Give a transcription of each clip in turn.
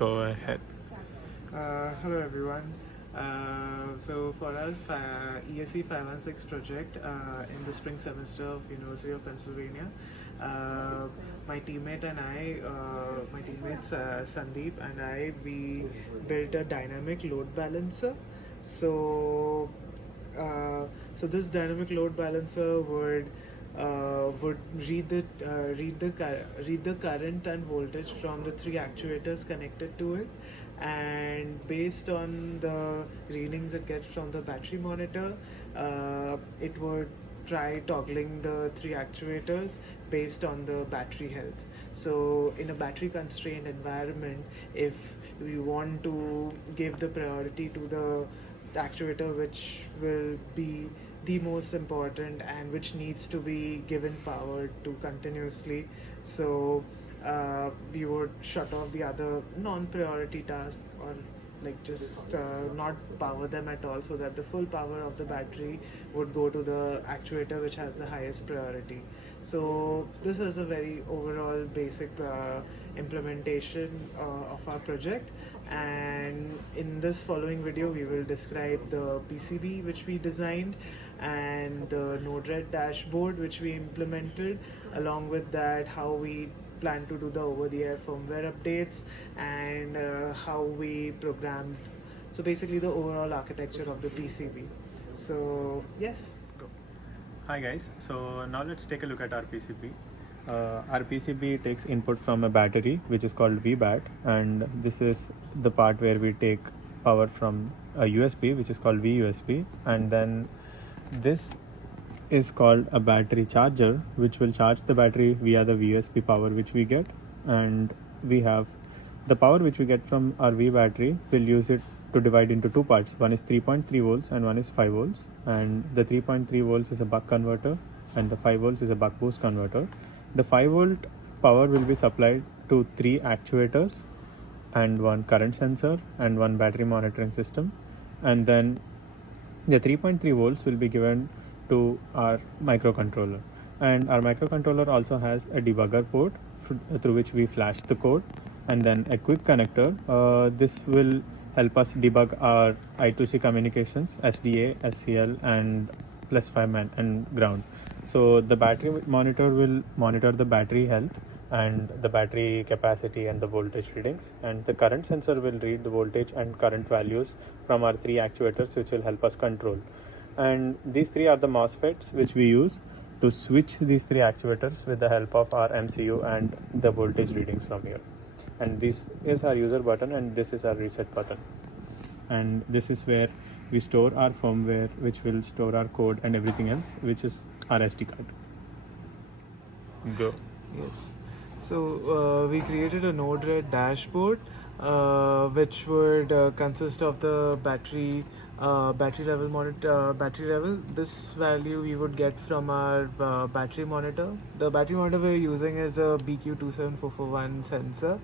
Go ahead. Hello everyone. So for our ESE5160 project in the spring semester of University of Pennsylvania, uh, my teammate and I, my teammates Sandeep and I, we built a dynamic load balancer. So, uh, so this dynamic load balancer would read the current and voltage from the three actuators connected to it, and based on the readings it gets from the battery monitor, it would try toggling the three actuators based on the battery health. So in a battery constrained environment, if we want to give the priority to the actuator which will be the most important and which needs to be given power to continuously, so we would shut off the other non-priority tasks, or like just not power them at all, so that the full power of the battery would go to the actuator which has the highest priority. So this is a very overall basic implementation of our project, and in this following video we will describe the PCB which we designed and the Node-RED dashboard which we implemented. Along with that, how we plan to do the over-the-air firmware updates, and how we programmed, so basically the overall architecture of the PCB. So yes, go. Hi guys. So now let's take a look at our PCB. Our PCB takes input from a battery which is called VBAT, and this is the part where we take power from a USB which is called VUSB, and then this is called a battery charger which will charge the battery via the VUSB power which we get, and we have the power which we get from our V battery. We'll use it to divide into two parts. One is 3.3 volts and one is 5 volts, and the 3.3 volts is a buck converter and the 5 volts is a buck boost converter. The 5 volt power will be supplied to three actuators and one current sensor and one battery monitoring system, and then the 3.3 volts will be given to our microcontroller, and our microcontroller also has a debugger port through which we flash the code, and then a quick connector. This will help us debug our I2C communications, SDA, SCL, and plus 5 man and ground. So the battery monitor will monitor the battery health and the battery capacity and the voltage readings, and the current sensor will read the voltage and current values from our three actuators which will help us control. And these three are the MOSFETs which we use to switch these three actuators with the help of our MCU and the voltage readings from here. And this is our user button and this is our reset button, and this is where we store our firmware which will store our code and everything else, which is our SD card. Go. Yes. So we created a Node-RED dashboard, which would consist of the battery level monitor. Battery level. This value we would get from our battery monitor. The battery monitor we're using is a BQ27441 sensor,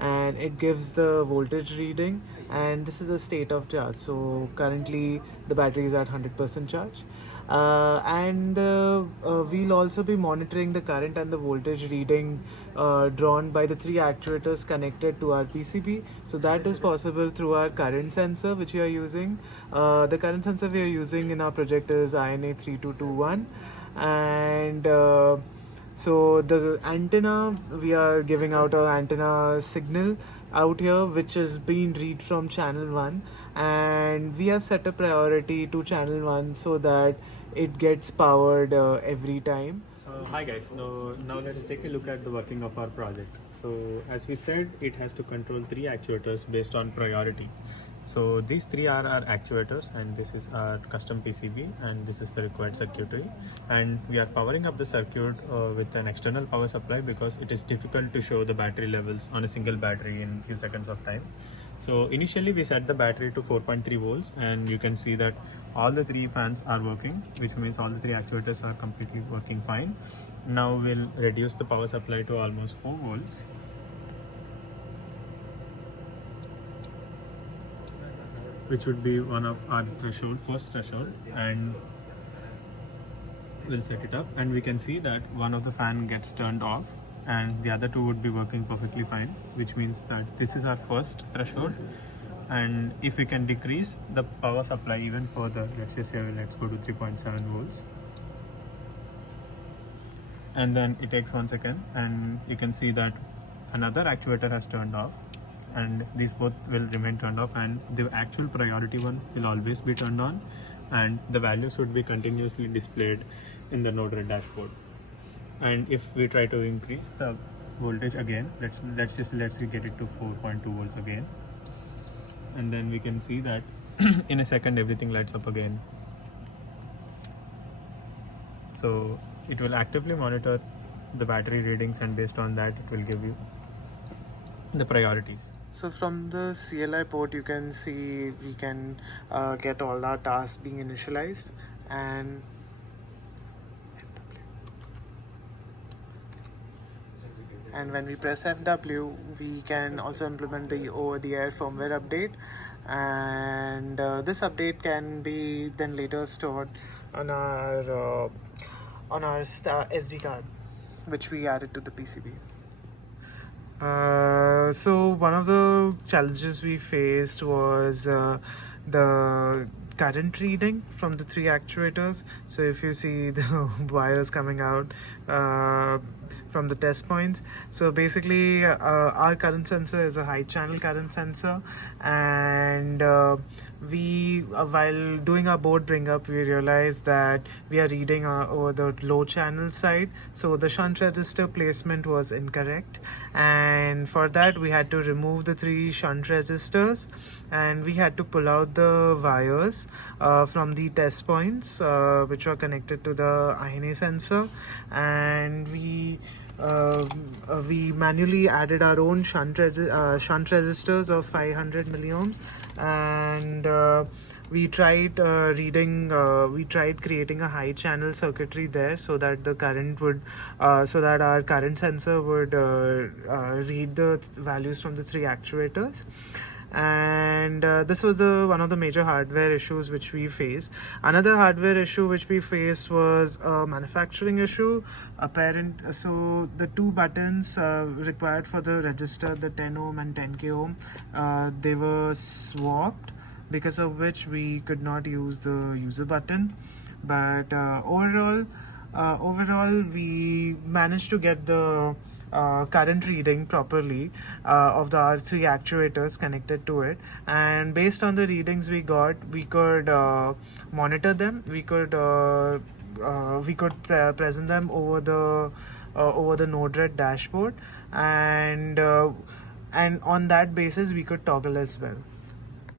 and it gives the voltage reading. And this is a state of charge. So currently the battery is at 100% charge. And we'll also be monitoring the current and the voltage reading drawn by the three actuators connected to our PCB. So that is possible through our current sensor which we are using. The current sensor we are using in our project is INA3221, and so the antenna, we are giving out our antenna signal out here which is being read from channel 1, and we have set a priority to channel 1 so that it gets powered every time. Hi guys, so now let's take a look at the working of our project. So as we said, it has to control three actuators based on priority. So these three are our actuators, and this is our custom PCB, and this is the required circuitry, and we are powering up the circuit with an external power supply because it is difficult to show the battery levels on a single battery in a few seconds of time. So initially we set the battery to 4.3 volts, and you can see that all the three fans are working, which means all the three actuators are completely working fine. Now we'll reduce the power supply to almost 4 volts. Which would be one of our first threshold, and we'll set it up, and we can see that one of the fan gets turned off and the other two would be working perfectly fine, which means that this is our first threshold. And if we can decrease the power supply even further, let's just say let's go to 3.7 volts, and then it takes 1 second and you can see that another actuator has turned off, and these both will remain turned off, and the actual priority one will always be turned on, and the values would be continuously displayed in the node red dashboard. And if we try to increase the voltage again, let's get it to 4.2 volts again, and then we can see that in a second everything lights up again. So it will actively monitor the battery readings, and based on that it will give you the priorities. So from the CLI port, you can see we can get all our tasks being initialized, and when we press FW, we can also implement the over-the-air firmware update, and this update can be then later stored on our SD card, which we added to the PCB. So one of the challenges we faced was the current reading from the three actuators. So if you see the wires coming out from the test points, so basically our current sensor is a high channel current sensor, and we while doing our board bring up, we realized that we are reading over the low channel side, so the shunt resistor placement was incorrect, and for that we had to remove the three shunt resistors, and we had to pull out the wires from the test points which were connected to the INA sensor, and we manually added our own shunt resistors of 500 milliohms, and we tried creating a high channel circuitry there, so that the current would so that our current sensor would read the values from the three actuators. And this was one of the major hardware issues which we faced. Another hardware issue which we faced was a manufacturing issue. So the two buttons required for the register, the 10 ohm and 10k ohm, they were swapped, because of which we could not use the user button. But overall we managed to get the current reading properly of the R3 actuators connected to it, and based on the readings we got, we could monitor them. We could present them over the Node-RED dashboard, and on that basis we could toggle as well.